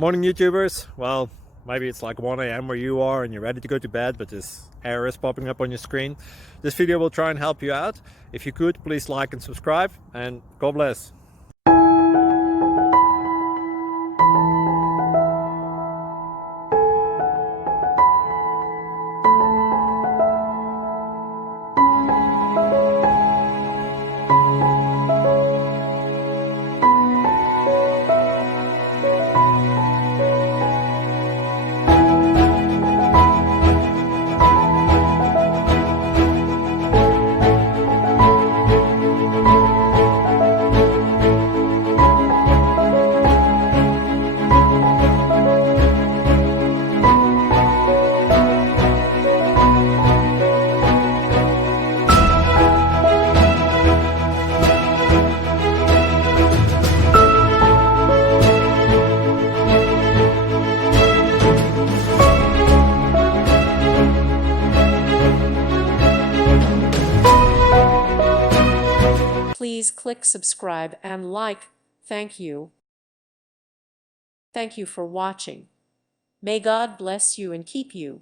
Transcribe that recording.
Morning YouTubers. Well, maybe it's like 1 a.m. where you are and you're ready to go to bed, but this error is popping up on your screen. This video will try and help you out. If you could, please like and subscribe, and God bless. Please click subscribe and like. Thank you. Thank you for watching. May God bless you and keep you.